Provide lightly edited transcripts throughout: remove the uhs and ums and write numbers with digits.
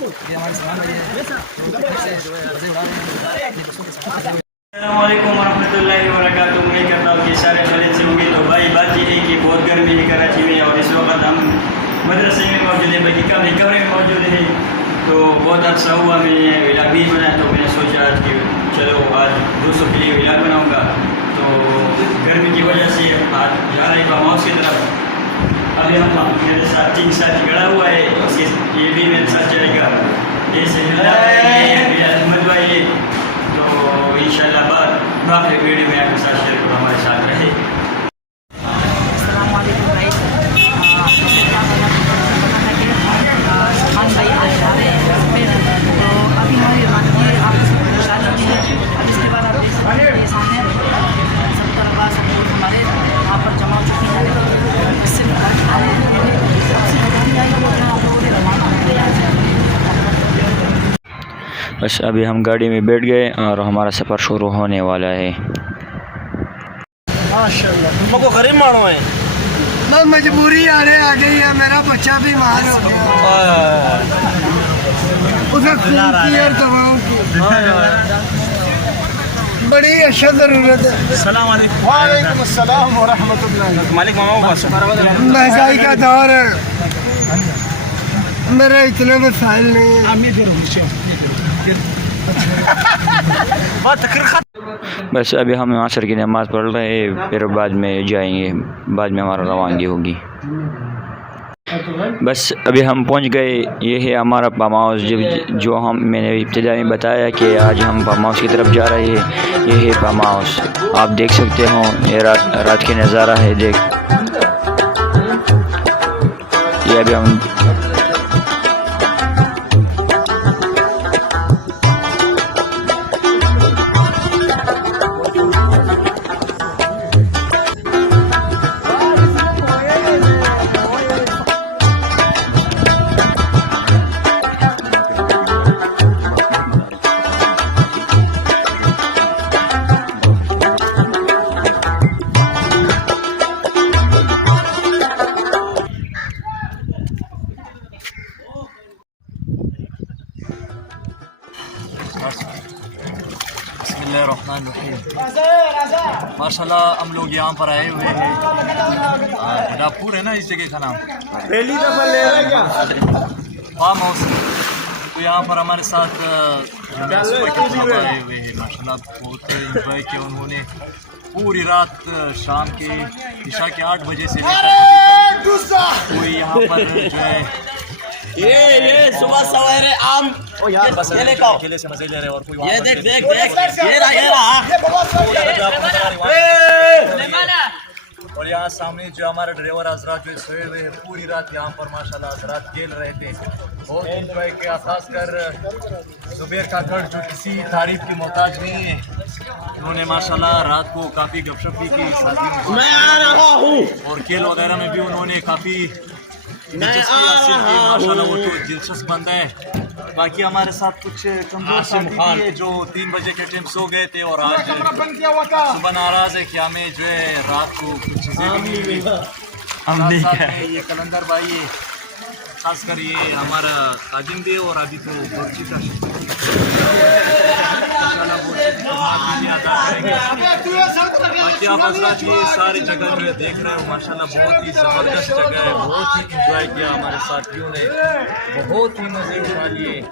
अस्सलामुअलैकुम वरहमतुल्लाहि वबरकातुहू। उम्मीद करता हूँ कि सारे खैरियत से होंगे। तो भाई बात ये है कि बहुत गर्मी है कराची में और इस वक्त हम मदरसे में मौजूद हैं, बल्कि कमरे में मौजूद हैं। तो बहुत अच्छा हुआ, मैंने व्लॉग भी बनाया। तो मैंने सोचा कि चलो आज दोस्तों के लिए व्लॉग बनाऊँगा। तो गर्मी की वजह से आज जा रहे फार्म हाउस की तरफ। अभी हम मेरे साथ 3 साथी खड़ा हुआ है, ये भी मेरे साथ चलेगा। जैसे अहमद भाई है। तो इंशाल्लाह बाद वीडियो में आपके साथ शेयर करो, हमारे साथ रहे। अस्सलाम वालेकुम भाई। सलमान भाई आज जा रहे हैं। तो अभी हमारी रवानगी आपको शादी की है। अब इसके बाद आप देख सकते हैं सामने सत्तर अब्बास हमारे वहाँ पर जमा हो चुकी है। इससे घर खाने आप लोगों ने रवाना होते हैं। बस अभी हम गाड़ी में बैठ गए और हमारा सफ़र शुरू होने वाला है। माशाल्लाह, तुमको गरीब मानो है। बस मजबूरी आ गई है, मेरा बच्चा बीमार हो गया, उसे खून की और दवाओं की बड़ी अच्छा ज़रूरत है। वालेकुम अस्सलाम व रहमतुल्लाह। मालिक महंगाई का दौर है, मेरे इतने वसाइल नहीं है। बस अभी हम असर की नमाज़ पढ़ रहे हैं, फिर बाद में जाएंगे, बाद में हमारा रवानगी होगी। बस अभी हम पहुंच गए। ये है हमारा फार्म हाउस, जो मैंने इब्तिदा में बताया कि आज हम फार्म हाउस की तरफ जा रहे हैं। ये है फार्म हाउस, आप देख सकते हो। ये रात की नज़ारा है, देख। ये अभी हम माशाल्लाह हम लोग यहाँ पर आए हुए हैं। गुलाबपुर है ना इस जगह का नाम, पहली दफा ले रहे क्या फार्म हाउस। तो यहाँ पर हमारे साथ आए हुए हैं। माशाल्लाह बहुत इंजॉय किया उन्होंने पूरी रात, शाम के इशा के 8 बजे से। कोई यहाँ पर जो है ये सुबह सवेरे आम ओ यार बस ये अकेले से मजे ले रहे हैं और कोई ये देख ये रहा। और यहाँ सामने जो हमारे ड्राइवर हजरात जो सोए हुए हैं पूरी रात यहाँ पर माशाल्लाह हजरात खेल रहे थे, बहुत इंजॉय किया। खासकर जुबैर काकड़ जो किसी तारीफ की मोहताज नहीं है, उन्होंने माशाल्लाह रात को काफ़ी गपशप भी की साथियों। मैं आ रहा हूँ। और खेल वगैरह में भी उन्होंने काफ़ी माशाल्लाह, वो तो दिलचस्प बंदा है। बाकी हमारे साथ कुछ कमजोर साथी भी है जो 3 बजे के टाइम सो गए थे और आज सुबह नाराज है कि हमें जो है रात को कुछ चीज़ें भी नहीं मिली। ये कलंदर भाई है, खासकर ये हमारा काजिम भी और अभी तो बर्ची का बाकी आप हजरात ये सारी जगह जो है देख रहे हो माशाल्लाह बहुत ही ज़बरदस्त जगह है। बहुत ही इंजॉय किया हमारे साथियों ने, बहुत ही मज़े उठा लिए।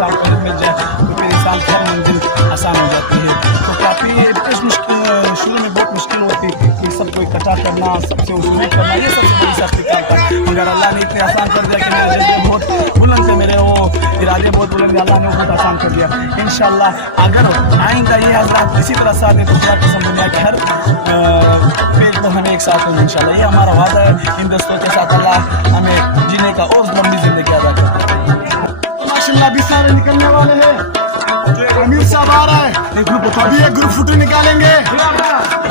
इंसान को मिल जाए तो फिर इंसान की हर मंजिल आसान हो जाती है। तो काफ़ी इस शुरू में बहुत मुश्किल होती कि सबको इकट्ठा करना, सबसे वसूली करना, ये सबसे बड़ी सख्ती का था। मगर अल्लाह ने इतने आसान कर दिया कि मेरे जज्बे बहुत बुलंद थे, मेरे वो इरादे बहुत बुलंद, अल्लाह ने बहुत आसान कर दिया। इंशाल्लाह अगर आइंदा ये हजरात इसी तरह साथ है तो खुदा कसम दुनिया के हर पेज पर हमें एक साथ होंगे इंशाल्लाह। ये हमारा वादा है। इन दोस्तों के साथ अल्लाह हमें जीने का और लंबी जिंदगी अदा करे। माशाल्लाह अभी सारे निकलने वाले हैं। अमीर साहब आ रहा है, अभी एक ग्रुप फोटो निकालेंगे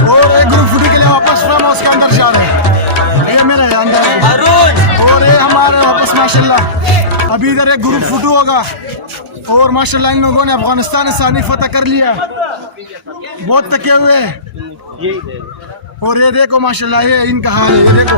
और एक ग्रुप फोटो के लिए वापस फार्म हाउस के अंदर जा रहे हैं। ये मेरे अंदर है और ये हमारे वापस माशाल्लाह अभी इधर एक ग्रुप फोटो होगा। और माशाल्लाह इन लोगों ने अफगानिस्तान आसानी फतह कर लिया, बहुत थके हुए हैं। और ये देखो माशाल्लाह ये इनका हाल है, ये देखो।